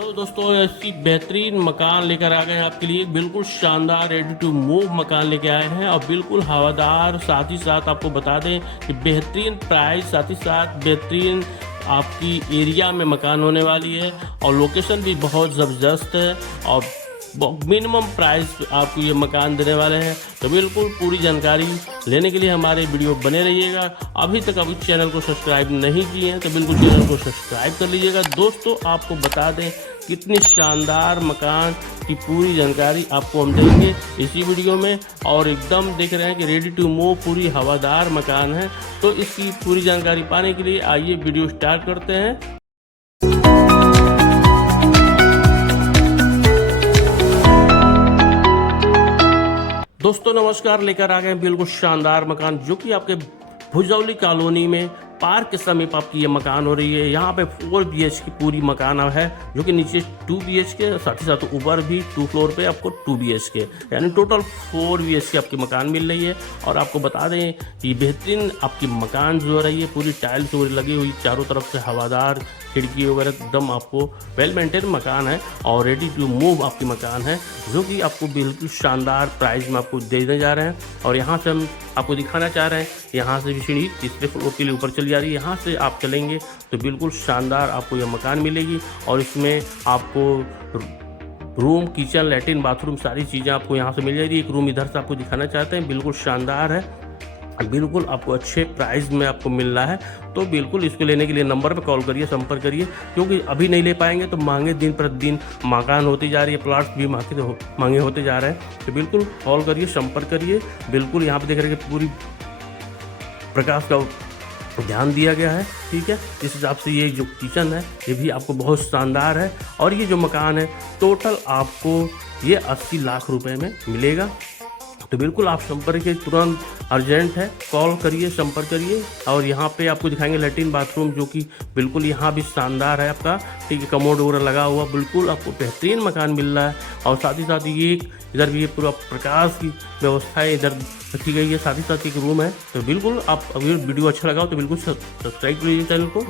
तो दोस्तों ऐसी बेहतरीन मकान लेकर आ गए हैं आपके लिए। बिल्कुल शानदार रेडी टू मूव मकान लेके आए हैं और बिल्कुल हवादार। साथ ही साथ आपको बता दें कि बेहतरीन प्राइस, साथ ही साथ बेहतरीन आपकी एरिया में मकान होने वाली है और लोकेशन भी बहुत ज़बरदस्त है और मिनिमम प्राइस आपको ये मकान देने वाले हैं। तो बिल्कुल पूरी जानकारी लेने के लिए हमारे वीडियो बने रहिएगा। अभी तक आप इस चैनल को सब्सक्राइब नहीं किए हैं तो बिल्कुल चैनल को सब्सक्राइब कर लीजिएगा। दोस्तों आपको बता दें कितनी शानदार मकान की पूरी जानकारी आपको हम देंगे इसी वीडियो में, और एकदम देख रहे हैं कि रेडी टू मूव पूरी हवादार मकान है। तो इसकी पूरी जानकारी पाने के लिए आइए वीडियो स्टार्ट करते हैं। दोस्तों नमस्कार, लेकर आ गए बिल्कुल शानदार मकान जो कि आपके भुजौली कॉलोनी में पार्क के समीप आपकी ये मकान हो रही है। यहाँ पे 4 BH की पूरी मकान है जो कि नीचे 2 BH के, साथ ही साथ ऊपर भी 2 फ्लोर पे आपको 2 BH के, यानी टोटल 4 BH की आपकी मकान मिल रही है। और आपको बता दें कि बेहतरीन आपकी मकान जो हो रही है, पूरी टाइल्स वगैरह लगी हुई, चारों तरफ से हवादार खिड़की वगैरह, एकदम आपको वेल मेंटेन मकान है और रेडी टू मूव आपकी मकान है जो कि आपको बिल्कुल शानदार प्राइस में आपको देने जा रहे हैं। और यहाँ से हम आपको दिखाना चाह रहे हैं, यहाँ से भी सीढ़ी तीसरे फ्लोर के लिए ऊपर चली जा रही है। यहाँ से आप चलेंगे तो बिल्कुल शानदार आपको यह मकान मिलेगी और इसमें आपको रूम, किचन, लैट्रिन, बाथरूम सारी चीज़ें आपको यहाँ से मिल जाएगी। एक रूम इधर से आपको दिखाना चाहते हैं, बिल्कुल शानदार है, बिल्कुल आपको अच्छे प्राइस में आपको मिल रहा है। तो बिल्कुल इसको लेने के लिए नंबर पर कॉल करिए, संपर्क करिए, क्योंकि अभी नहीं ले पाएंगे तो महंगे दिन प्रतिदिन मकान होती जा रही है, प्लाट्स भी महंगे होते जा रहे हैं। तो बिल्कुल कॉल करिए, संपर्क करिए। बिल्कुल यहाँ पे देख रहे हैं कि पूरी प्रकाश का ध्यान दिया गया है, ठीक है। इस हिसाब से ये जो किचन है ये भी आपको बहुत शानदार है। और ये जो मकान है टोटल आपको ये 80 लाख रुपए में मिलेगा। तो बिल्कुल आप संपर्क करिए, तुरंत अर्जेंट है, कॉल करिए, संपर्क करिए। और यहाँ पे आपको दिखाएंगे लैट्रिन बाथरूम जो कि बिल्कुल यहाँ भी शानदार है आपका, ठीक है, कमोड वगैरह लगा हुआ, बिल्कुल आपको बेहतरीन मकान मिल रहा है। और साथ ही साथ ये इधर भी ये पूरा प्रकाश की व्यवस्था है इधर रखी गई है, साथ ही साथ एक रूम है। तो बिल्कुल आप अगर वीडियो अच्छा लगा हो तो बिल्कुल सब्सक्राइब करिए चैनल को।